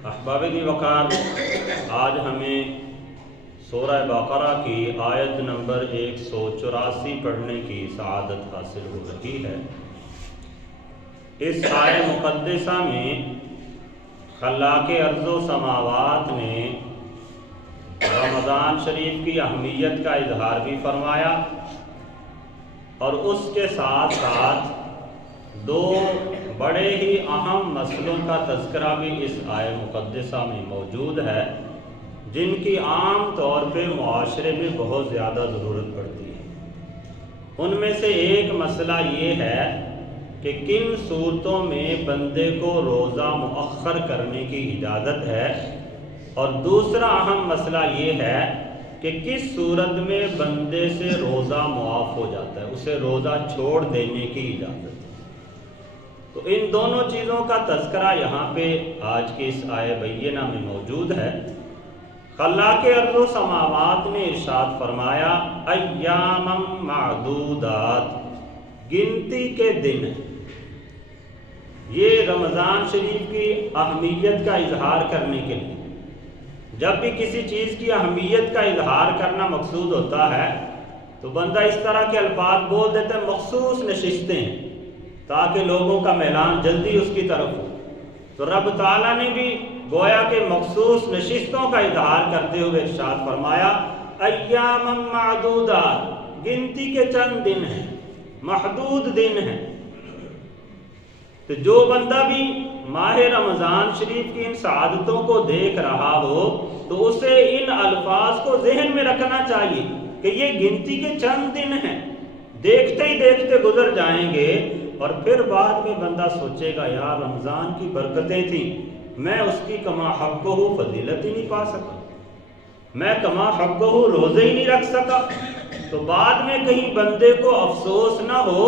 احباب دی وقار، آج ہمیں سورہ بقرہ کی آیت نمبر 184 پڑھنے کی سعادت حاصل ہو رہی ہے۔ اس آیت مقدسہ میں خلاق ارض و سماوات نے رمضان شریف کی اہمیت کا اظہار بھی فرمایا اور اس کے ساتھ ساتھ دو بڑے ہی اہم مسئلوں کا تذکرہ بھی اس آیت مقدسہ میں موجود ہے، جن کی عام طور پہ معاشرے میں بہت زیادہ ضرورت پڑتی ہے۔ ان میں سے ایک مسئلہ یہ ہے کہ کن صورتوں میں بندے کو روزہ مؤخر کرنے کی اجازت ہے، اور دوسرا اہم مسئلہ یہ ہے کہ کس صورت میں بندے سے روزہ معاف ہو جاتا ہے، اسے روزہ چھوڑ دینے کی اجازت ہے۔ تو ان دونوں چیزوں کا تذکرہ یہاں پہ آج کی اس آیہ بینہ میں موجود ہے۔ خلاق ارض و سماوات نے ارشاد فرمایا ایاما معدودات، گنتی کے دن۔ یہ رمضان شریف کی اہمیت کا اظہار کرنے کے لیے، جب بھی کسی چیز کی اہمیت کا اظہار کرنا مقصود ہوتا ہے تو بندہ اس طرح کے الفاظ بول دیتا ہے، مخصوص نشستیں، تاکہ لوگوں کا میلان جلدی اس کی طرف ہو۔ تو رب تعالیٰ نے بھی گویا کہ مخصوص نشستوں کا اظہار کرتے ہوئے ارشاد فرمایا ایاما معدودات، گنتی کے چند دن ہیں، محدود دن ہیں۔ تو جو بندہ بھی ماہ رمضان شریف کی ان سعادتوں کو دیکھ رہا ہو تو اسے ان الفاظ کو ذہن میں رکھنا چاہیے کہ یہ گنتی کے چند دن ہیں، دیکھتے ہی دیکھتے گزر جائیں گے، اور پھر بعد میں بندہ سوچے گا یار رمضان کی برکتیں تھیں، میں اس کی کما حقہ فضیلت ہی نہیں پا سکا، میں کما حقہ روزے ہی نہیں رکھ سکا۔ تو بعد میں کہیں بندے کو افسوس نہ ہو،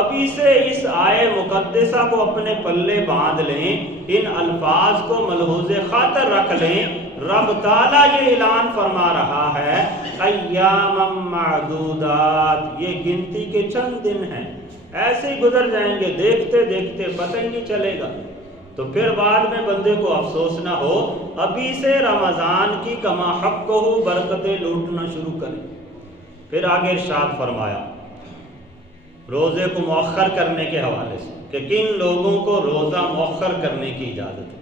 ابھی سے اس آیہ مقدسہ کو اپنے پلے باندھ لیں، ان الفاظ کو ملحوظ خاطر رکھ لیں۔ رب تعالیٰ یہ اعلان فرما رہا ہے ایاما معدودات، یہ گنتی کے چند دن ہیں، ایسے ہی گزر جائیں گے، دیکھتے دیکھتے پتہ ہی نہیں چلے گا۔ تو پھر بعد میں بندے کو افسوس نہ ہو، ابھی سے رمضان کی کما حقہ برکتیں لوٹنا شروع کریں۔ پھر آگے ارشاد فرمایا روزے کو مؤخر کرنے کے حوالے سے کہ کن لوگوں کو روزہ مؤخر کرنے کی اجازت ہے۔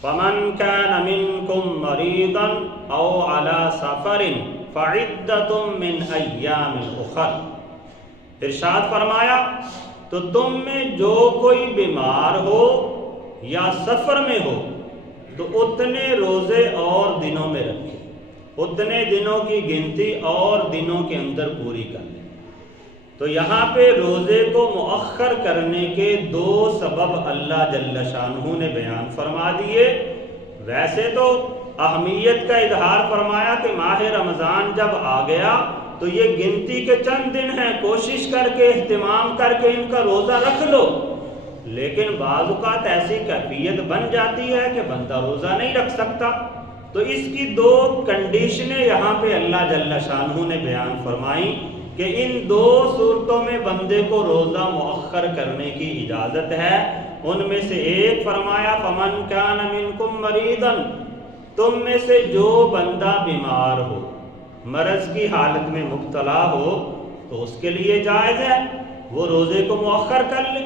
فَمَنْ كَانَ مِنْكُمْ مَرِيضًا أَوْ عَلَى سَفَرٍ فَعِدَّةٌ مِّنْ أَيَّامٍ أُخَرَ۔ ارشاد فرمایا تو تم میں جو کوئی بیمار ہو یا سفر میں ہو تو اتنے روزے اور دنوں میں رکھے، اتنے دنوں کی گنتی اور دنوں کے اندر پوری کر لیں۔ تو یہاں پہ روزے کو مؤخر کرنے کے دو سبب اللہ جل شانہ نے بیان فرما دیے۔ ویسے تو اہمیت کا اظہار فرمایا کہ ماہ رمضان جب آ گیا تو یہ گنتی کے چند دن ہیں، کوشش کر کے اہتمام کر کے ان کا روزہ رکھ لو، لیکن بعض اوقات ایسی کیفیت بن جاتی ہے کہ بندہ روزہ نہیں رکھ سکتا۔ تو اس کی دو کنڈیشنیں یہاں پہ اللہ جل شانہ نے بیان فرمائیں کہ ان دو صورتوں میں بندے کو روزہ مؤخر کرنے کی اجازت ہے۔ ان میں سے ایک فرمایا فَمَنْ كَانَ مِنْكُمْ مَرِيضًا، تم میں سے جو بندہ بیمار ہو، مرض کی حالت میں مبتلا ہو تو اس کے لیے جائز ہے وہ روزے کو مؤخر کر لے۔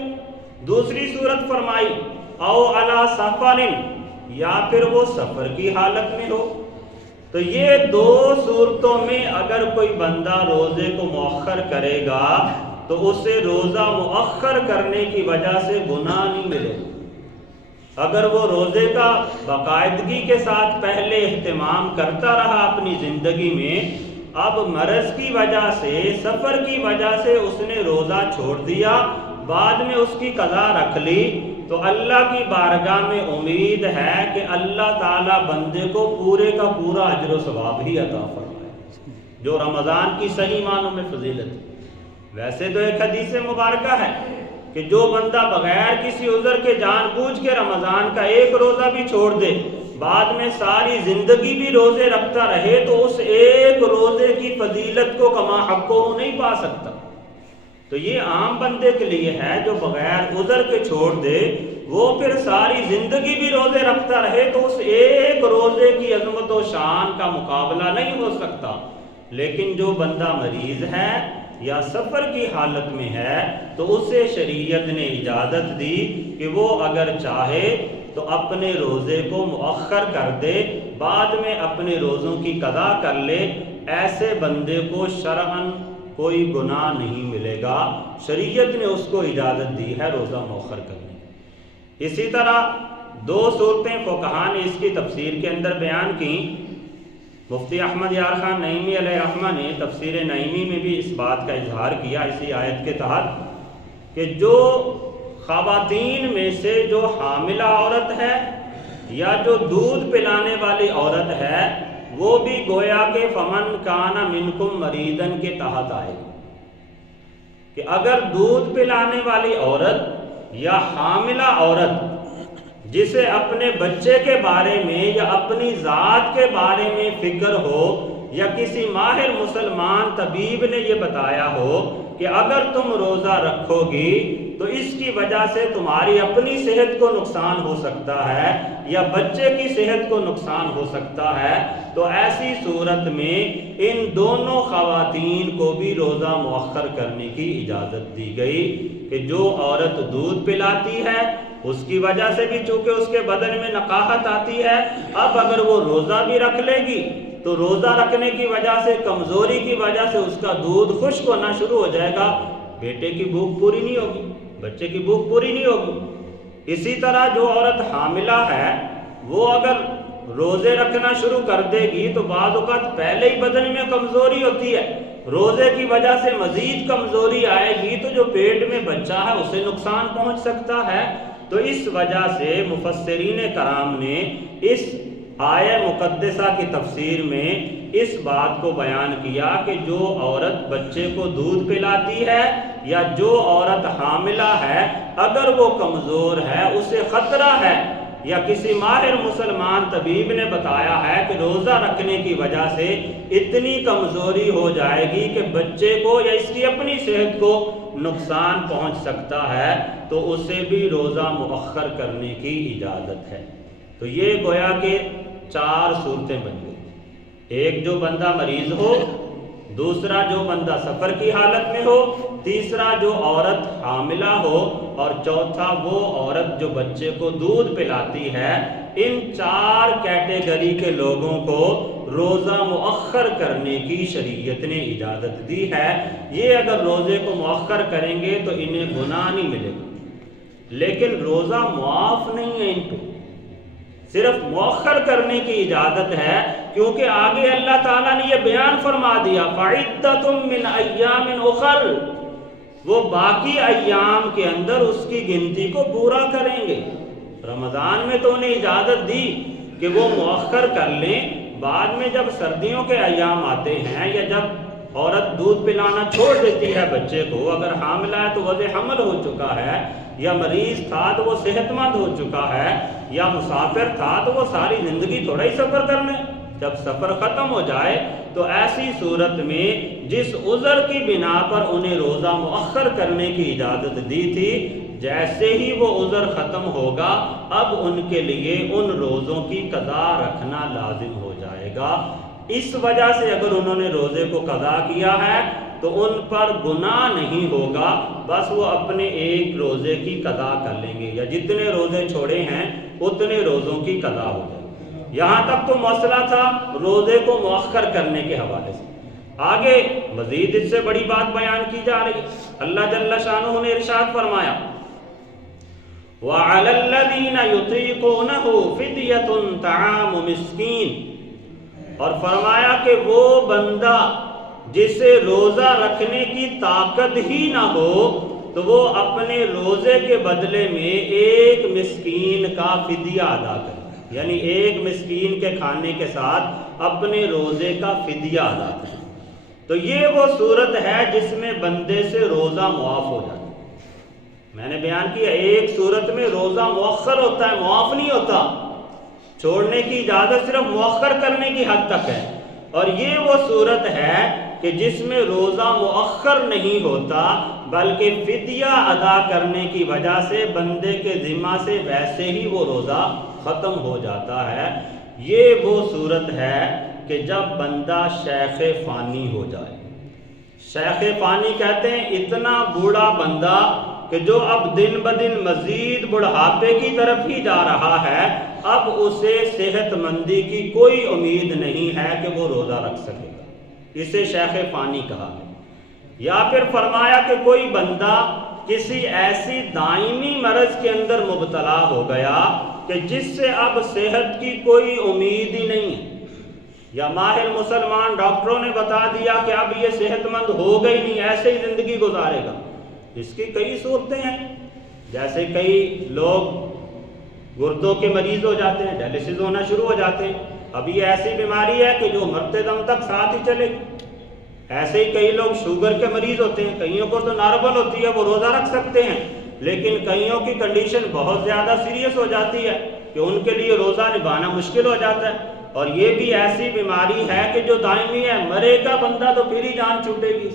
دوسری صورت فرمائی او علی سفر، یا پھر وہ سفر کی حالت میں ہو۔ تو یہ دو صورتوں میں اگر کوئی بندہ روزے کو مؤخر کرے گا تو اسے روزہ مؤخر کرنے کی وجہ سے گناہ نہیں ملے۔ اگر وہ روزے کا باقاعدگی کے ساتھ پہلے اہتمام کرتا رہا اپنی زندگی میں، اب مرض کی وجہ سے، سفر کی وجہ سے اس نے روزہ چھوڑ دیا، بعد میں اس کی قضا رکھ لی، تو اللہ کی بارگاہ میں امید ہے کہ اللہ تعالیٰ بندے کو پورے کا پورا اجر و ثواب ہی عطا فرمائے، جو رمضان کی صحیح معنوں میں فضیلت ہے۔ ویسے تو ایک حدیث مبارکہ ہے کہ جو بندہ بغیر کسی عذر کے جان بوجھ کے رمضان کا ایک روزہ بھی چھوڑ دے، بعد میں ساری زندگی بھی روزے رکھتا رہے، تو اس ایک روزے کی فضیلت کو کما حقہ نہیں پا سکتا۔ تو یہ عام بندے کے لیے ہے جو بغیر عذر کے چھوڑ دے، وہ پھر ساری زندگی بھی روزے رکھتا رہے تو اس ایک روزے کی عظمت و شان کا مقابلہ نہیں ہو سکتا۔ لیکن جو بندہ مریض ہے یا سفر کی حالت میں ہے تو اسے شریعت نے اجازت دی کہ وہ اگر چاہے تو اپنے روزے کو مؤخر کر دے، بعد میں اپنے روزوں کی قضا کر لے۔ ایسے بندے کو شرعاً کوئی گناہ نہیں ملے گا، شریعت نے اس کو اجازت دی ہے روزہ مؤخر کرنے کی۔ اسی طرح دو صورتیں فقہا نے اس کی تفسیر کے اندر بیان کی۔ مفتی احمد یار خان نعیمی علیہ رحمہ نے تفسیر نعیمی میں بھی اس بات کا اظہار کیا اسی آیت کے تحت کہ جو خواتین میں سے جو حاملہ عورت ہے یا جو دودھ پلانے والی عورت ہے وہ بھی گویا کہ فمن کان منکم مریضن کے تحت آئے گی، کہ اگر دودھ پلانے والی عورت یا حاملہ عورت جسے اپنے بچے کے بارے میں یا اپنی ذات کے بارے میں فکر ہو یا کسی ماہر مسلمان طبیب نے یہ بتایا ہو کہ اگر تم روزہ رکھو گی تو اس کی وجہ سے تمہاری اپنی صحت کو نقصان ہو سکتا ہے یا بچے کی صحت کو نقصان ہو سکتا ہے، تو ایسی صورت میں ان دونوں خواتین کو بھی روزہ مؤخر کرنے کی اجازت دی گئی کہ جو عورت دودھ پلاتی ہے اس کی وجہ سے بھی چونکہ اس کے بدن میں نقاہت آتی ہے، اب اگر وہ روزہ بھی رکھ لے گی تو روزہ رکھنے کی وجہ سے کمزوری کی وجہ سے اس کا دودھ خشک ہونا شروع ہو جائے گا، بیٹے کی بھوک پوری نہیں ہوگی، بچے کی بھوک پوری نہیں ہوگی۔ اسی طرح جو عورت حاملہ ہے وہ اگر روزے رکھنا شروع کر دے گی تو بعض اوقات پہلے ہی بدن میں کمزوری ہوتی ہے، روزے کی وجہ سے مزید کمزوری آئے گی تو جو پیٹ میں بچہ ہے اسے نقصان پہنچ سکتا ہے۔ تو اس وجہ سے مفسرین کرام نے اس آیہ مقدسہ کی تفسیر میں اس بات کو بیان کیا کہ جو عورت بچے کو دودھ پلاتی ہے یا جو عورت حاملہ ہے اگر وہ کمزور ہے، اسے خطرہ ہے یا کسی ماہر مسلمان طبیب نے بتایا ہے کہ روزہ رکھنے کی وجہ سے اتنی کمزوری ہو جائے گی کہ بچے کو یا اس کی اپنی صحت کو نقصان پہنچ سکتا ہے، تو اسے بھی روزہ مؤخر کرنے کی اجازت ہے۔ تو یہ گویا کہ 4 صورتیں بن گئی، ایک جو بندہ مریض ہو، دوسرا جو بندہ سفر کی حالت میں ہو، تیسرا جو عورت حاملہ ہو، اور چوتھا وہ عورت جو بچے کو دودھ پلاتی ہے۔ ان 4 کیٹیگری کے لوگوں کو روزہ مؤخر کرنے کی شریعت نے اجازت دی ہے۔ یہ اگر روزے کو مؤخر کریں گے تو انہیں گناہ نہیں ملے گا، لیکن روزہ معاف نہیں ہے، ان کو صرف مؤخر کرنے کی اجازت ہے، کیونکہ آگے اللہ تعالیٰ نے یہ بیان فرما دیا فَعِدَّةٌ مِّنْ أَيَّامٍ أُخَرَ، وہ باقی ایام کے اندر اس کی گنتی کو پورا کریں گے۔ رمضان میں تو انہیں اجازت دی کہ وہ مؤخر کر لیں، بعد میں جب سردیوں کے ایام آتے ہیں یا جب عورت دودھ پلانا چھوڑ دیتی ہے بچے کو، اگر حاملہ ہے تو وضع حمل ہو چکا ہے، یا مریض تھا تو وہ صحت مند ہو چکا ہے، یا مسافر تھا تو وہ ساری زندگی تھوڑا ہی سفر کرنے، جب سفر ختم ہو جائے تو ایسی صورت میں جس عذر کی بنا پر انہیں روزہ مؤخر کرنے کی اجازت دی تھی، جیسے ہی وہ عذر ختم ہوگا اب ان کے لیے ان روزوں کی قضا رکھنا لازم ہو جائے گا۔ اس وجہ سے اگر انہوں نے روزے کو قضا کیا ہے تو ان پر گناہ نہیں ہوگا، بس وہ اپنے ایک روزے کی قضا کر لیں گے، یا جتنے روزے چھوڑے ہیں اتنے روزوں کی قضا ہو جائے۔ یہاں تک تو مسئلہ تھا روزے کو مؤخر کرنے کے حوالے سے۔ آگے مزید اس سے بڑی بات بیان کی جا رہی ہے۔ اللہ جل شانہ نے ارشاد فرمایا وَعَلَى الَّذِينَ يُطِيقُونَهُ فِدْيَةٌ طَعَامُ مِسْكِينٍ، اور فرمایا کہ وہ بندہ جسے روزہ رکھنے کی طاقت ہی نہ ہو تو وہ اپنے روزے کے بدلے میں ایک مسکین کا فدیہ ادا کرے، یعنی ایک مسکین کے کھانے کے ساتھ اپنے روزے کا فدیہ ادا کرے۔ تو یہ وہ صورت ہے جس میں بندے سے روزہ معاف ہو جاتا ہے۔ میں نے بیان کیا ایک صورت میں روزہ مؤخر ہوتا ہے، معاف نہیں ہوتا، چھوڑنے کی اجازت صرف مؤخر کرنے کی حد تک ہے، اور یہ وہ صورت ہے کہ جس میں روزہ مؤخر نہیں ہوتا بلکہ فدیہ ادا کرنے کی وجہ سے بندے کے ذمہ سے ویسے ہی وہ روزہ ختم ہو جاتا ہے، یہ وہ صورت ہے کہ جب بندہ شیخ فانی ہو جائے۔ شیخ فانی کہتے ہیں اتنا بوڑھا بندہ کہ جو اب دن بدن مزید بڑھاپے کی طرف ہی جا رہا ہے، اب اسے صحت مندی کی کوئی امید نہیں ہے کہ وہ روزہ رکھ سکے گا، اسے شیخ فانی کہا ہے۔ یا پھر فرمایا کہ کوئی بندہ کسی ایسی دائمی مرض کے اندر مبتلا ہو گیا کہ جس سے اب صحت کی کوئی امید ہی نہیں ہے، یا ماہر مسلمان ڈاکٹروں نے بتا دیا کہ اب یہ صحت مند ہوگا ہی نہیں، ایسے ہی زندگی گزارے گا۔ اس کی کئی صورتیں ہیں، جیسے کئی لوگ گردوں کے مریض ہو جاتے ہیں، ڈائلسس ہونا شروع ہو جاتے ہیں، اب یہ ایسی بیماری ہے کہ جو مرتے دم تک ساتھ ہی چلے گی۔ ایسے ہی کئی لوگ شوگر کے مریض ہوتے ہیں، کئیوں کو تو نارمل ہوتی ہے، وہ روزہ رکھ سکتے ہیں، لیکن کئیوں کی کنڈیشن بہت زیادہ سیریس ہو جاتی ہے کہ ان کے لیے روزہ نبھانا مشکل ہو جاتا ہے۔ اور یہ بھی ایسی بیماری ہے کہ جو دائمی ہے، مرے گا بندہ تو پھر ہی جان چھوٹے گی۔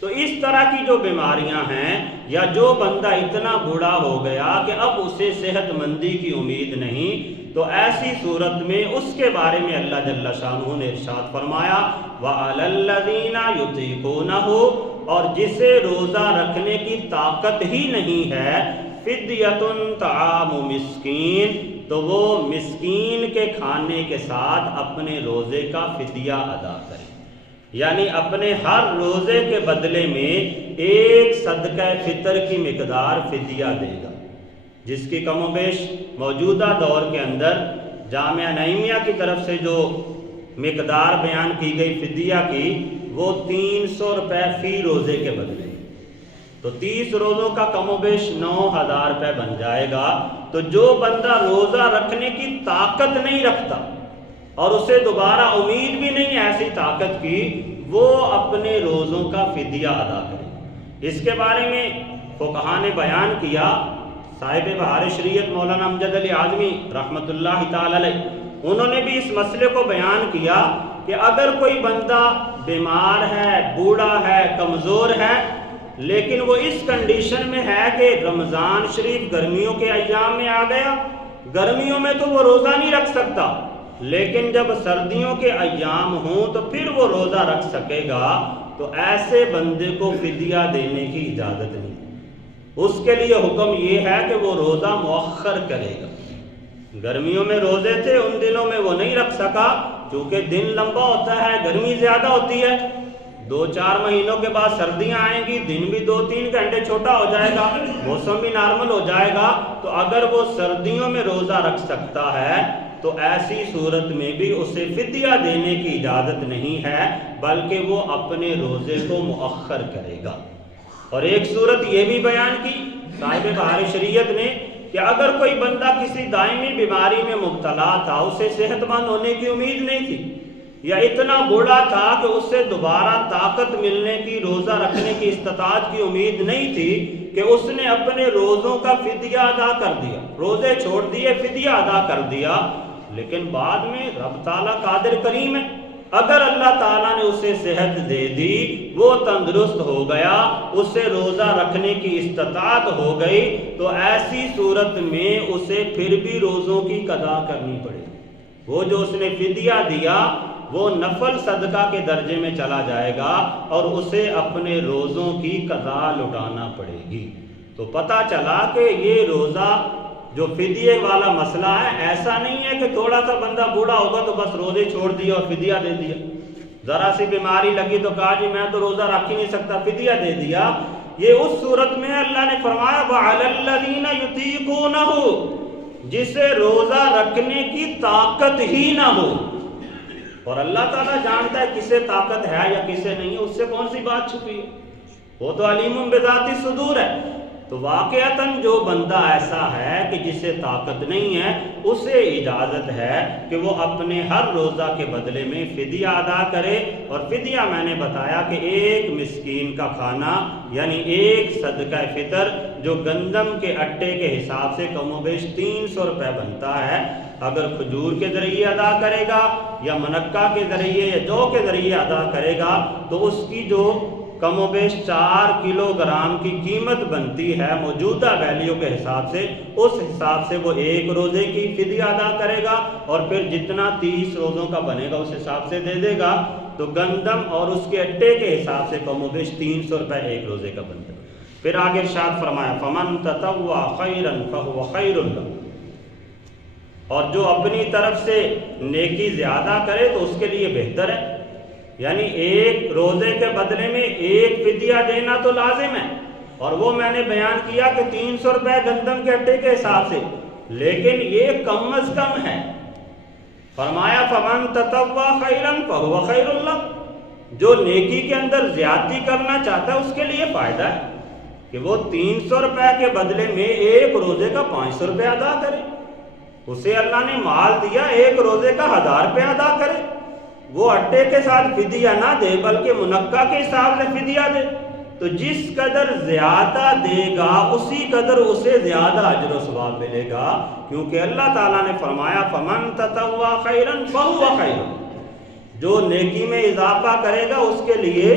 تو اس طرح کی جو بیماریاں ہیں، یا جو بندہ اتنا بوڑھا ہو گیا کہ اب اسے صحت مندی کی امید نہیں، تو ایسی صورت میں اس کے بارے میں اللہ جل شانہ نے ارشاد فرمایا وَعَلَى الَّذِينَ يُطِيقُونَهُ، اور جسے روزہ رکھنے کی طاقت ہی نہیں ہے، فِدْيَةٌ طَعَامُ مِسْكِين، تو وہ مسکین کے کھانے کے ساتھ اپنے روزے کا فدیہ ادا کرے، یعنی اپنے ہر روزے کے بدلے میں ایک صدقہ فطر کی مقدار فدیہ دے گا، جس کی کم و بیش موجودہ دور کے اندر جامعہ نعیمیہ کی طرف سے جو مقدار بیان کی گئی فدیہ کی، وہ 300 روپے فی روزے کے بدلے، تو 30 روزوں کا کم و بیش 9000 روپے بن جائے گا۔ تو جو بندہ روزہ رکھنے کی طاقت نہیں رکھتا اور اسے دوبارہ امید بھی نہیں ایسی طاقت کی، وہ اپنے روزوں کا فدیہ ادا کرے۔ اس کے بارے میں فقہاء نے بیان کیا، صاحب بہار شریعت مولانا امجد علی اعظمی رحمۃ اللہ تعالی علیہ، انہوں نے بھی اس مسئلے کو بیان کیا کہ اگر کوئی بندہ بیمار ہے، بوڑھا ہے، کمزور ہے، لیکن وہ اس کنڈیشن میں ہے کہ رمضان شریف گرمیوں کے ایام میں آ گیا، گرمیوں میں تو وہ روزہ نہیں رکھ سکتا، لیکن جب سردیوں کے ایام ہوں تو پھر وہ روزہ رکھ سکے گا، تو ایسے بندے کو فدیہ دینے کی اجازت نہیں۔ اس کے لیے حکم یہ ہے کہ وہ روزہ مؤخر کرے گا۔ گرمیوں میں روزے تھے، ان دنوں میں وہ نہیں رکھ سکا، چونکہ دن لمبا ہوتا ہے، گرمی زیادہ ہوتی ہے، 2-4 مہینوں کے بعد سردیاں آئیں گی، دن بھی 2-3 گھنٹے چھوٹا ہو جائے گا، موسم بھی نارمل ہو جائے گا، تو اگر وہ سردیوں میں روزہ رکھ سکتا ہے تو ایسی صورت میں بھی اسے فدیہ دینے کی اجازت نہیں ہے، بلکہ وہ اپنے روزے کو مؤخر کرے گا۔ اور ایک صورت یہ بھی بیان کی صاحب بہار شریعت نے کہ اگر کوئی بندہ کسی دائمی بیماری میں مبتلا تھا، اسے صحت مند ہونے کی امید نہیں تھی، یا اتنا بوڑھا تھا کہ اس سے دوبارہ طاقت ملنے کی، روزہ رکھنے کی استطاعت کی امید نہیں تھی، کہ اس نے اپنے روزوں کا فدیہ ادا کر دیا، روزے چھوڑ دیے، فدیہ ادا کر دیا، لیکن بعد میں رب تعالیٰ قادر کریم ہے، اگر اللہ تعالیٰ نے اسے صحت دے دی، وہ تندرست ہو گیا، اسے روزہ رکھنے کی استطاعت ہو گئی، تو ایسی صورت میں اسے پھر بھی روزوں کی قضا کرنی پڑے گی۔ وہ جو اس نے فدیہ دیا وہ نفل صدقہ کے درجے میں چلا جائے گا، اور اسے اپنے روزوں کی قضا لٹانا پڑے گی۔ تو پتہ چلا کہ یہ روزہ جو فدیے والا مسئلہ ہے، ایسا نہیں ہے کہ تھوڑا سا بندہ بوڑھا ہوگا تو بس روزے چھوڑ دیا اور فدیہ دے دیا، ذرا سی بیماری لگی تو کہا جی میں تو روزہ رکھ ہی نہیں سکتا، فدیہ دے دیا۔ یہ اس صورت میں اللہ نے فرمایا وَعَلَى الَّذِينَ يُطِيقُونَهُ، جسے روزہ رکھنے کی طاقت ہی نہ ہو، اور اللہ تعالیٰ جانتا ہے کسے طاقت ہے یا کسے نہیں ہے، اس سے کون سی بات چھپی ہے، وہ تو علیم بذات الصدور ہے۔ تو واقعتاً جو بندہ ایسا ہے کہ جسے طاقت نہیں ہے، اسے اجازت ہے کہ وہ اپنے ہر روزہ کے بدلے میں فدیہ ادا کرے، اور فدیہ میں نے بتایا کہ ایک مسکین کا کھانا، یعنی ایک صدقہ فطر جو گندم کے اٹے کے حساب سے کم و بیش 300 روپے بنتا ہے، اگر کھجور کے ذریعے ادا کرے گا یا منقع کے ذریعے یا جو کے ذریعے ادا کرے گا تو اس کی جو کم و بیش 4 کلو گرام کی قیمت بنتی ہے موجودہ ویلیو کے حساب سے، اس حساب سے وہ ایک روزے کی فدیہ ادا کرے گا، اور پھر جتنا 30 روزوں کا بنے گا اس حساب سے دے دے گا۔ تو گندم اور اس کے اٹے کے حساب سے کم و بیش 300 روپے ایک روزے کا بنتا ہے۔ پھر آگے ارشاد فرمایا فَمَن تَطَوَّعَ خَيْرًا فَهُوَ خَيْرٌ لَهُ، اور جو اپنی طرف سے نیکی زیادہ کرے تو اس کے لیے بہتر ہے، یعنی ایک روزے کے بدلے میں ایک فدیہ دینا تو لازم ہے، اور وہ میں نے بیان کیا کہ 300 روپے گندم کے اٹے کے حساب سے، لیکن یہ کم از کم ہے۔ فرمایا فَمَن تَطَوَّعَ خَيْرًا فَهُوَ خَيْرٌ لَهُ، جو نیکی کے اندر زیادتی کرنا چاہتا ہے اس کے لیے فائدہ ہے کہ وہ 300 روپے کے بدلے میں ایک روزے کا 500 روپے ادا کرے، اسے اللہ نے مال دیا ایک روزے کا 1000 روپے ادا کرے، وہ اٹے کے ساتھ فدیہ نہ دے بلکہ منقع کے حساب سے فدیہ دے، تو جس قدر زیادہ دے گا اسی قدر اسے زیادہ اجر و ثواب ملے گا، کیونکہ اللہ تعالیٰ نے فرمایا فَمَن تَطَوَّعَ خَيْرًا فَهُوَ خَيْرٌ، جو نیکی میں اضافہ کرے گا اس کے لیے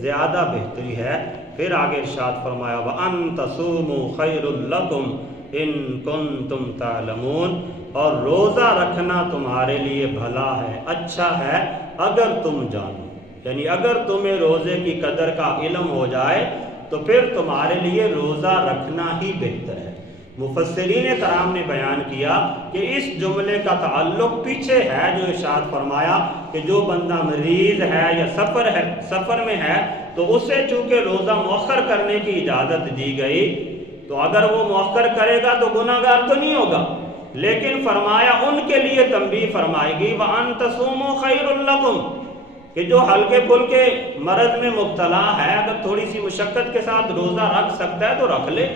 زیادہ بہتری ہے۔ پھر آگے ارشاد فرمایا وَأَن تَصُومُوا خَيْرٌ لَكُمْ إِن كُنتُمْ تَعْلَمُونَ، اور روزہ رکھنا تمہارے لیے بھلا ہے، اچھا ہے اگر تم جانو، یعنی اگر تمہیں روزے کی قدر کا علم ہو جائے تو پھر تمہارے لیے روزہ رکھنا ہی بہتر ہے۔ مفسرین کرام نے بیان کیا کہ اس جملے کا تعلق پیچھے ہے جو ارشاد فرمایا کہ جو بندہ مریض ہے یا سفر میں ہے تو اسے چونکہ روزہ مؤخر کرنے کی اجازت دی گئی، تو اگر وہ مؤخر کرے گا تو گناہ گار تو نہیں ہوگا، لیکن فرمایا ان کے لیے تنبیہ فرمائے گی وَأَن تَصُومُوا خَيْرٌ لَكُمْ، کہ جو ہلکے پھلکے مرض میں مبتلا ہے اگر تھوڑی سی مشقت کے ساتھ روزہ رکھ سکتا ہے تو رکھ لے،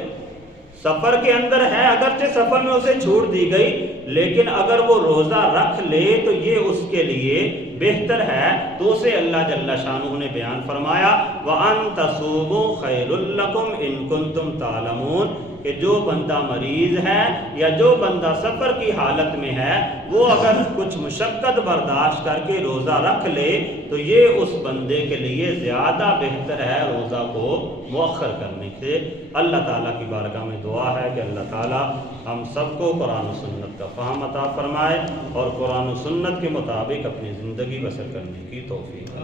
سفر کے اندر ہے اگرچہ سفر میں اسے چھوٹ دی گئی لیکن اگر وہ روزہ رکھ لے تو یہ اس کے لیے بہتر ہے، تو اسے اللہ جل شانہ نے بیان فرمایا وَأَن تَصُومُوا خَيْرٌ لَكُمْ إِن كُنتُمْ تَعْلَمُونَ، کہ جو بندہ مریض ہے یا جو بندہ سفر کی حالت میں ہے وہ اگر کچھ مشقت برداشت کر کے روزہ رکھ لے تو یہ اس بندے کے لیے زیادہ بہتر ہے روزہ کو مؤخر کرنے سے۔ اللہ تعالیٰ کی بارگاہ میں دعا ہے کہ اللہ تعالیٰ ہم سب کو قرآن و سنت کا فہم عطا فرمائے اور قرآن و سنت کے مطابق اپنی زندگی بسر کرنے کی توفیق